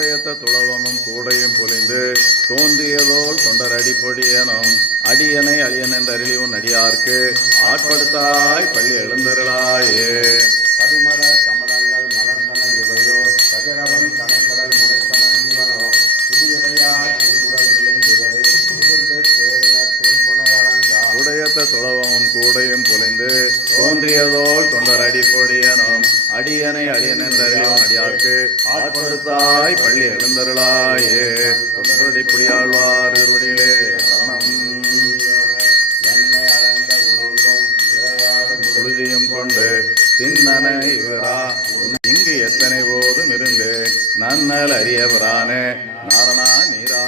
குடையத்த துளவமும் கூடையும் பொலிந்து தோன்றியதோல் தொண்டர் அடிப்பொடியனும் அடியனை அழியன் என்ற அருளி அடியார்க்கு ஆட்படுத்தாய் பள்ளி எழுந்தருளாயே. கடிமலர் ஆட்படுத்தாய் பள்ளி எழுந்தருளாயே. தொன்றடி புலியாழ்வார் இருவடியிலே சரணம். புழுதியும் கொண்டு தின்னன இவரா. இங்கு எத்தனை போதும் இருந்து நன்னல் அறியவரானே நாரணா நீரா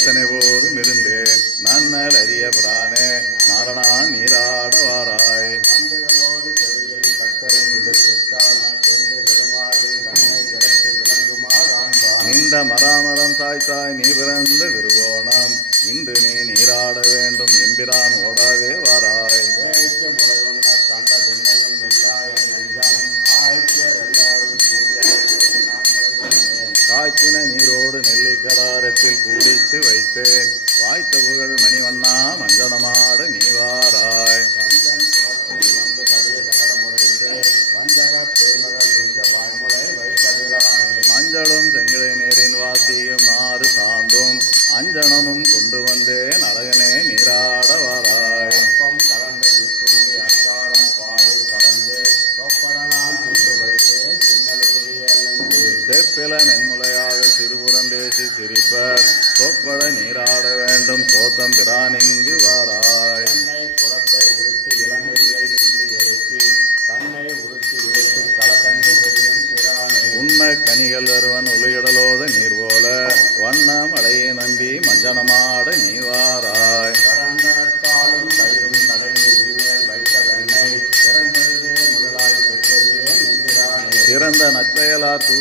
எத்தனை போதும் இருந்தேன். நன்னல் அறியவரானே நாரணா நீராட வாராய். கட்டரும் விடுத்திட்டால் சென்று கெடுமாதில் கண்ணை திரட்டு விளங்குமா காண்பான் நின்ற மராமரம் தாய்த்தாய் நீ பிறந்த திருவோணம் இன்று நீ நீராட வேண்டும் எம்பிரான் ஓடாதே வாராய் நெல்லிக்கடாரத்தில் கூடித்து வைத்தேன்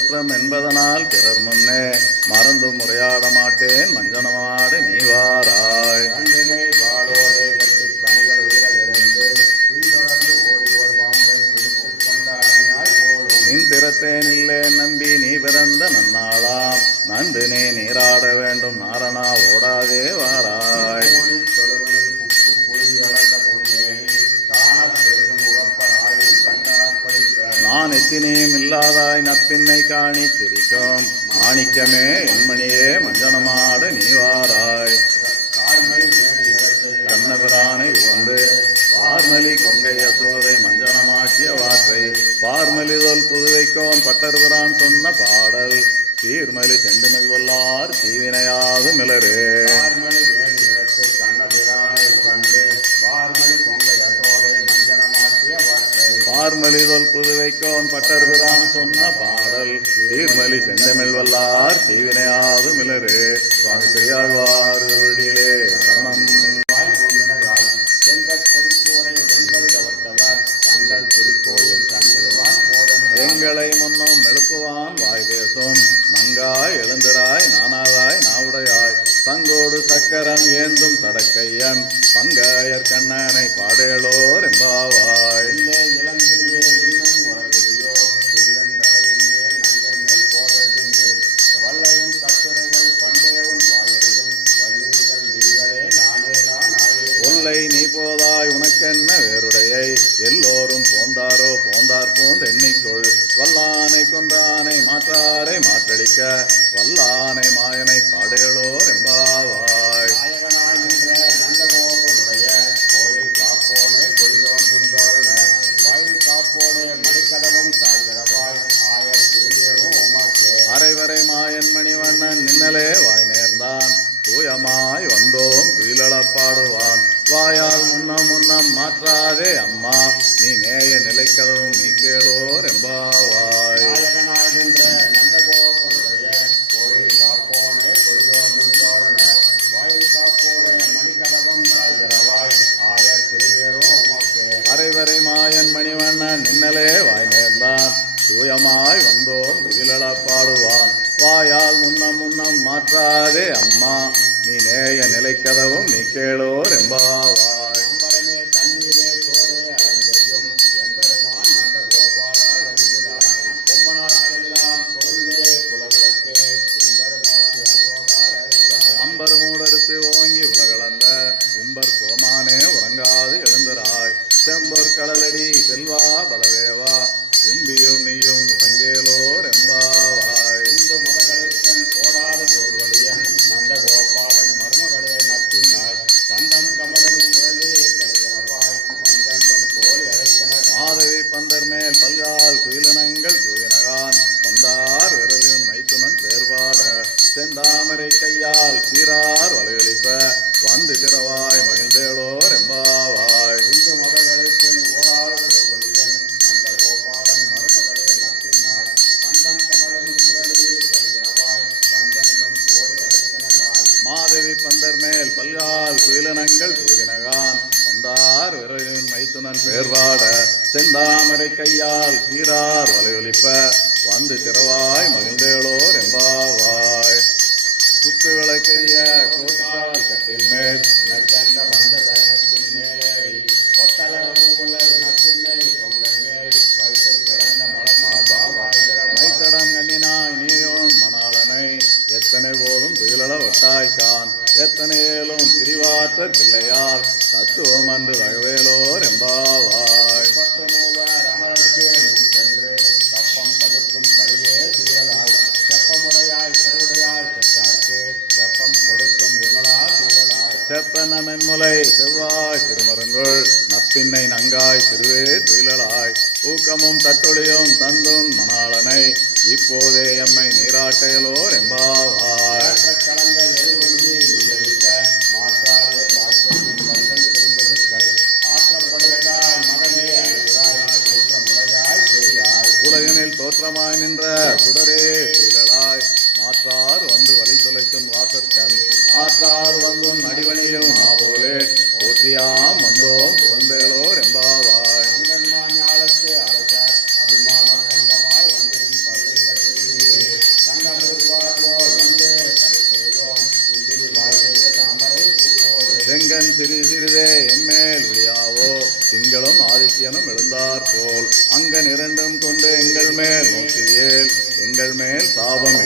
நற்செயலார் தூற்றம் நான் இல்லாதாய் நப்பின்னை காணி சிரிக்கும். மாணிக்கமே என்மணியே மஞ்சனமாட நீ வாராய் கண்ணபிரானை வந்து வார்மலி கொங்கை அசோதை மஞ்சனமாட்டிய வாற்றை. பார்மலிதொல் புதுவைக்கோன் பட்டர்பிரான் சொன்ன பாடல். சீர்மலி செண்டுமில் வல்லார் தீவினையாது மிளரே. புதுவைக்கோன் பட்டர்பிரான் சொன்ன பாடல். சீர்மலி செந்தமிழ் வல்லார் தீவினையாகும் மிளரே சுவாமி பெரியாழ்வார் இருளிலே சரணம். வாய் திருக்கோயில் போதன் எங்களை முன்னும் எழுப்புவான் வாய் பேசும். நங்காய் எழுந்திராய் நானாதாய் நாவுடையாய். தங்கோடு சக்கரம் ஏந்தும் தடக்கையன். பங்காயர் கண்ணனை பாடேளோர் எம்பாவாய் போதாய் வேறுடையை எல்லோரும் போந்தாரோ போந்தார் போந்து எண்ணிக்கொள். வல்லானை கொன்றானை மாற்றாரை மாற்றளிக்க வல்லானை மாயன அம்மாவே அம்மா நீ நேய நிலைக்கதவும் நீ கேளோர் எம்பாவாய் அரைவரை மாயன் மணிவண்ணன் நின்னலே வாய் நேர்ந்தான். தூயமாய் வந்தோம் முகிலள பாடுவான். வாயால் முன்னம் முன்னம் மாற்றாதே அம்மா நீ நேய நிலைக்கதவும் நீ கேளோ ரெம்பா தன் பேர்வாட செந்தாமரை கையால் சீரார் வலையொலிப்ப வந்து திறவாய் மகிழ்ந்தேளோர் எம்பாவாய் குத்து விளக்கெரிய கோட்டால் கட்டில் மேல் நச்சண்ட வந்த சிறுவே தொழிலாய் ஊக்கமும் தட்டொழியும் தந்தும் மணாளனை. இப்போதே எம்மை நீராட்டையலோர் எம்பாவாய் உலகனில் தோற்றமாய் நின்ற சுடரே துயிலாய் மாற்றார் வந்து வழி தொலைத்தும் வாசற்கண். ஆற்றார் வந்தும் அடிவணியும் ஆபோலே. போற்றியாம் வந்தோ salva-me.